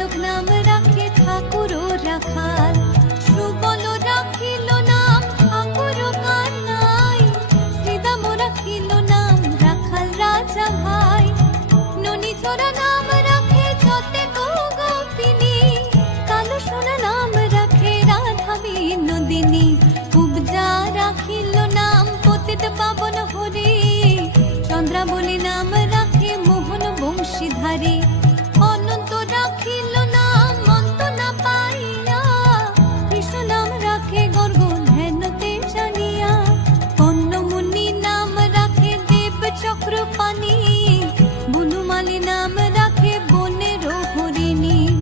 বালক নাম রাখে ঠাকুর ও রাখাল, সুবল রাখিল নাম ঠাকুর কানাই, শ্রীদাম রাখিল নাম রাখাল রাজা ভাই, ননী চোরা নাম রাখে যতে গোপিনী, কালো সোনা নাম রাখে রাধা বিনোদিনী, কুবজা রাখিল নাম পতিত পাবন হরি, চন্দ্রাবলী নাম রাখে মোহন বংশীধারী।